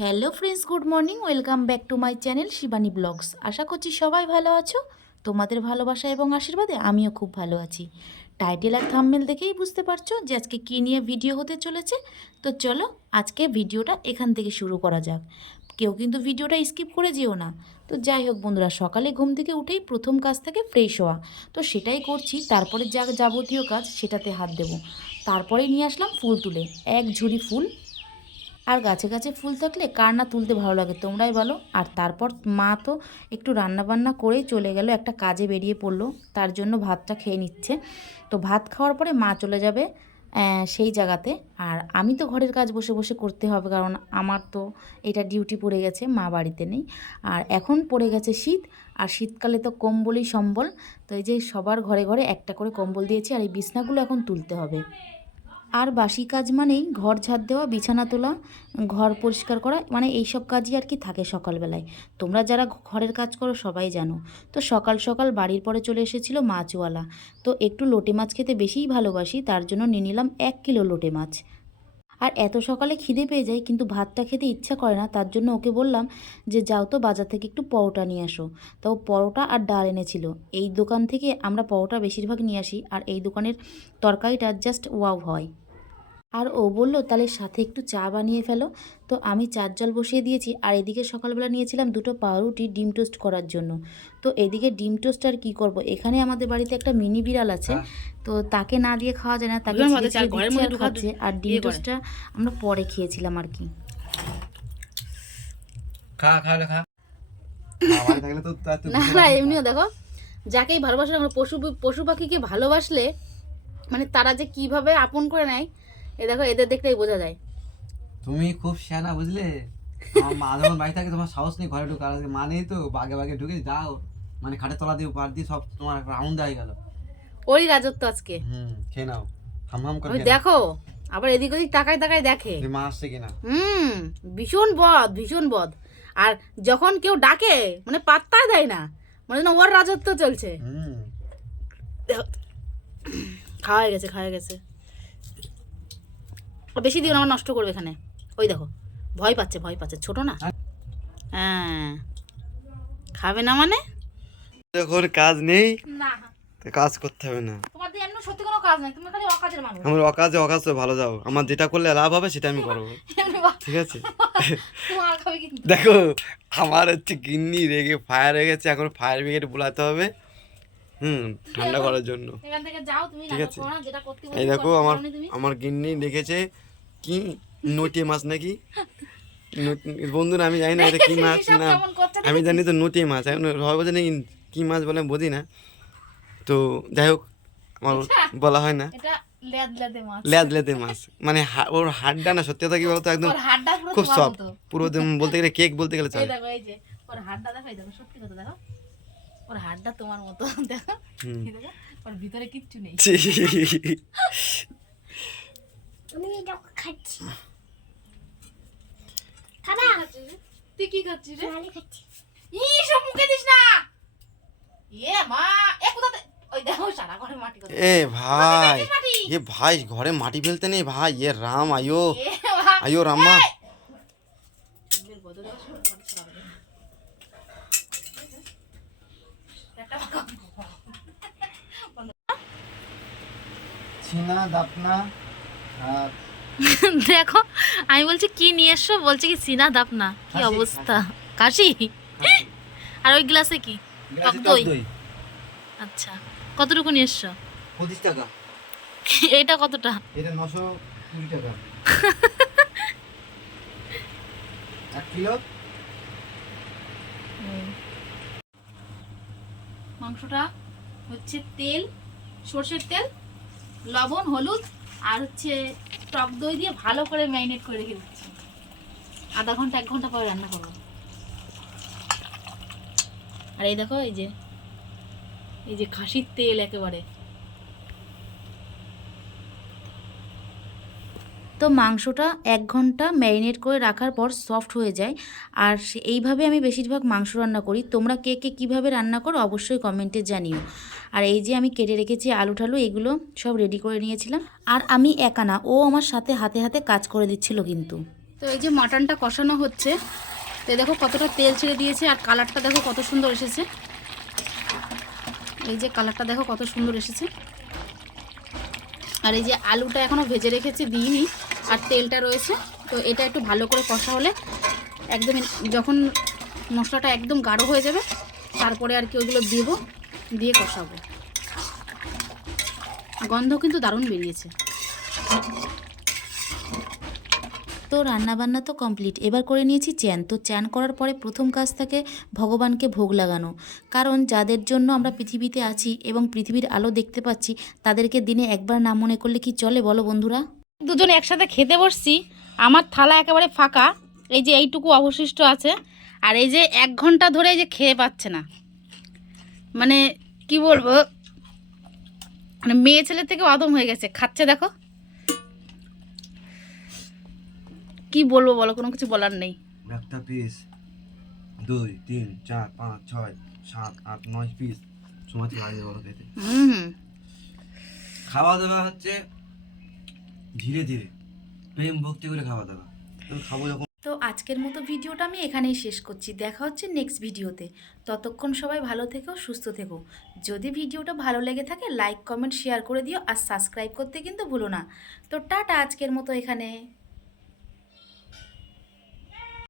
Hello friends, good morning. Welcome back to my channel Shivani blogs. আশা করছি সবাই ভালো আছো। তোমাদের ভালোবাসা এবং আশীর্বাদে আমিও খুব ভালো আছি। টাইটেল আর থাম্বনেল দেখেই বুঝতে পারছো যে আজকে কী নিয়ে ভিডিও হতে চলেছে। তো চলো আজকে ভিডিওটা এখান থেকে শুরু করা যাক। কেউ কিন্তু ভিডিওটা স্কিপ করে যেও না। তো যাই হোক বন্ধুরা, সকালে ঘুম থেকে উঠেই প্রথম কাজ থাকে ফ্রেশ হওয়া। তো সেটাই করছি, তারপরে যা যাবতীয় কাজ সেটাতে হাত দেবো। তারপরেই নিয়ে আসলাম ফুল তুলে, এক ঝুড়ি ফুল। আর গাছে গাছে ফুল থাকলে কার না তুলতে ভালো লাগে, তোমরাই বলো। আর তারপর মা তো একটু রান্নাবান্না করেই চলে গেল, একটা কাজে বেরিয়ে পড়লো, তার জন্য ভাতটা খেয়ে নিচ্ছে। তো ভাত খাওয়ার পরে মা চলে যাবে সেই জায়গাতে। আর আমি তো ঘরের কাজ বসে বসে করতে হবে, কারণ আমার তো এটা ডিউটি পড়ে গেছে, মা বাড়িতে নেই। আর এখন পড়ে গেছে শীত, আর শীতকালে তো কম্বলই সম্বল। তো এই যে সবার ঘরে ঘরে একটা করে কম্বল দিয়েছি, আর এই বিছনাগুলো এখন তুলতে হবে। আর বাসি কাজ মানেই ঘর ঝাড় দেওয়া, বিছানা তোলা, ঘর পরিষ্কার করা, মানে এইসব কাজই আর কি থাকে সকালবেলায়। তোমরা যারা ঘরের কাজ করো সবাই জানো। তো সকাল সকাল বাড়ির পরে চলে এসেছিলো মাছওয়ালা। তো একটু লোটে মাছ খেতে বেশিই ভালোবাসি, তার জন্য নিয়ে নিলাম 1 কিলো লোটে মাছ। আর এত সকালে খিদে পেয়ে যায়, কিন্তু ভাতটা খেতে ইচ্ছা করে না, তার জন্য ওকে বললাম যে যাও তো বাজার থেকে একটু পরোটা নিয়ে আসো। তো পরোটা আর ডাল এনেছিল। এই দোকান থেকে আমরা পরোটা বেশিরভাগ নিয়ে আসি, আর এই দোকানের তরকারিটা জাস্ট ওয়াও হয়। আর ও বলল তাহলে সাথে একটু চা বানিয়ে ফেলো। তো আমি চার জল বসিয়ে দিয়েছি, আর এদিকে সকালবেলা নিয়েছিলাম দুটো পাউরুটি ডিম টোস্ট করার জন্য। তো এদিকে ডিম টোস্ট আর কী করবো, এখানে আমাদের বাড়িতে একটা মিনি বিড়াল আছে। তো তাকে না দিয়ে খাওয়া যায় না, তাকে ছিঁড়ে ছিঁড়ে দিচ্ছে আর খাচ্ছে। আর ডিম টোস্টটা আমরা পরে খেয়েছিলাম আর কি। খা খা খা থাকলে তো না না, এমনিও দেখো, যাকেই ভালোবাসলে, আমরা পশু পশু পাখিকে ভালোবাসলে মানে তারা যে কিভাবে আপন করে নেয়, এ দেখো এদের দেখলেই বোঝা যায়। তুমি খুব শিয়ানা বুঝলে। আমার মা যখন বাড়ি থাকে তোমার সাহস নেই ঘরে ঢুকার, মা নেই তো বাগে বাগে ঢুকে যাও, মানে খাটের তলা দিয়ে পার দিয়ে সব তোমার রাউন্ড হয়ে গেল। ওরই রাজত্ব আজকে। খেয়ে নাও, হাম হাম করে ওই খেয়ে নাও। দেখো, আবার এদিক ওদিক তাকায় তাকায় দেখে। যে মা আসছে কিনা। ভীষণ বদ, ভীষণ বদ। আর যখন কেউ ডাকে মানে পাত্তাই দেয় না, মানে যেন ওর রাজত্ব চলছে। দেখো, খাওয়া হয়ে গেছে, খাওয়া হয়ে গেছে। বেশি দিন আমার নষ্ট করবে এখানে। ওই দেখো, ভয় পাচ্ছে, ভয় পাচ্ছে, ছোট না। হ্যাঁ, খাবে না মানে যখন কাজ নেই না, তো কাজ করতে হবে না। তোমার দিয়ে এমনি সত্যি কোনো কাজ নাই, তুমি খালি অকাজের মানুষ। আমার অকাজে অকাজে ভালো যাও, আমার যেটা করলে লাভ হবে সেটা আমি করবো। এমনি ঠিক আছে। তোমার খাবে কিন্তু। দেখো আমার হচ্ছে গিন্নি রেগে ফায়ার হয়ে গেছে, এখন ফায়ার ব্রিগেড বোলাতে হবে ঠান্ডা করার জন্য। এখান থেকে যাও, তুমি ঠিক নাটক আছে। করো না, যেটা করতে এই বলছি দেখো করতে আমার পারোনি তুমি। আমার গিন্নি দেখেছে কি নটি মাছ নাকি। বন্ধুরা আমি জানি না এটা কি মাছ এসব না, কেমন করছে আমি জানি দেখেছিস? তো নটি মাছ, এখন হয় বোঝে নাকি কি মাছ বলে আমি বুঝি না। তো যাই হোক আমার বলা হয় না। এটা লেদ লেদে মাছ। লেদলেদে মাছ, মানে ওর হাড়টা না সত্যি কথা কি বলতো একদম ওর হাড়টা পুরো খুব তোমার সফট, মতো। পুরো একদম বলতে গেলে কেক বলতে গেলে এই চলে। দেখো, এই যে ওর হাড়টা দেখো, এই দেখো, সত্যি কথা দেখো, ওর হাড়টা তোমার মতো। দেখো, হুম। এই দেখো, ওর ভিতরে কিচ্ছু নেই। আমি এটা খাচ্ছি। খাবা? তুই কি খাচ্ছিস রে? আমি খাচ্ছি। সব মুখে দিস না। মা, কোথাতে? ওই দেখো সারা ঘরে মাটি করে। এ ভাই, মাটি। এ ভাই ঘরে মাটি ফেলতে নেই ভাই, এ রাম আয়ো মা, আয়ো রাম্মা। বের বদল দাও, সব ঘরে ছড়াবে। একটা ছিনা দাপনা আর দেখো, আমি বলছি কি নিয়ে এসছো, বলছে কি সিনা দাপনা। কি কাশি, অবস্থা, কাশি। আর ওই গ্লাসে কি টক দই? আচ্ছা, কতটুকু নিয়ে এসছো? 25 টাকা। এটা কতটা? এটা 920 টাকা। 1 কিলো। মাংসটা হচ্ছে তেল, সর্ষের তেল, লবণ, হলুদ আর হচ্ছে টক দই দিয়ে ভালো করে ম্যারিনেট করে রেখে দিচ্ছি। আধা ঘন্টা 1 ঘন্টা পরে রান্না করবো। আর এই দেখো, এই যে খাসির তেল একেবারে। তো মাংসটা 1 ঘন্টা ম্যারিনেট করে রাখার পর সফট হয়ে যায়। আর এইভাবে আমি বেশিরভাগ মাংস রান্না করি। তোমরা কে কে কীভাবে রান্না করো অবশ্যই কমেন্টে জানিও। আর এই যে আমি কেটে রেখেছি আলু ঠালু, এগুলো সব রেডি করে নিয়েছিলাম। আর আমি একা না, ও আমার সাথে হাতে হাতে কাজ করে দিচ্ছিল কিন্তু। তো এই যে মাটনটা কষানো হচ্ছে, তো দেখো কতটা তেল ছেড়ে দিয়েছে আর কালারটা দেখো কত সুন্দর এসেছে। এই যে কালারটা দেখো কত সুন্দর এসেছে। আর এই যে আলুটা এখনও ভেজে রেখেছি, দিইনি, আর তেলটা রয়েছে। তো এটা একটু ভালো করে কষা হলে একদম, যখন মশলাটা একদম গাঢ় হয়ে যাবে তারপরে আর কি ওইগুলো দেবো, দিয়ে কষাবো। গন্ধ কিন্তু দারুণ বেরিয়েছে। তো রান্নাবান্না তো কমপ্লিট, এবার করে নিয়েছি চ্যান। তো চ্যান করার পরে প্রথম কাজ থাকে ভগবানকে ভোগ লাগানো, কারণ যাদের জন্য আমরা পৃথিবীতে আছি এবং পৃথিবীর আলো দেখতে পাচ্ছি তাদেরকে দিনে একবার না মনে করলে কি চলে বলো বন্ধুরা। দুজন একসাথে খেতে বসছি, আমার থালা একেবারে ফাঁকা, এই যে এইটুকু অবশিষ্ট আছে। আর এই যে 1 ঘন্টা ধরে এই যে খেয়ে পাচ্ছে না, মানে কি বলবো, মানে মেয়ে ছেলে থেকে অদম হয়ে গেছে, খাচ্ছে দেখো। কি বলবো বলো, কোনো কিছু বলার নেই। একটা পিস 2 3 4 5 6 7 8 9 পিস সময় লাগে বলো খেতে। খাওয়া দাওয়া হচ্ছে ধীরে ধীরে, প্রেম ভক্তি করে খাওয়া দাওয়া। তুমি খাবো যখন। তো আজকের মতো ভিডিওটা আমি এখানেই শেষ করছি, দেখা হচ্ছে নেক্সট ভিডিওতে। ততক্ষণ সবাই ভালো থেকো, সুস্থ থেকো। যদি ভিডিওটা ভালো লেগে থাকে লাইক কমেন্ট শেয়ার করে দিও, আর সাবস্ক্রাইব করতে কিন্তু ভুলো না। তো টাটা আজকের মতো এখানে।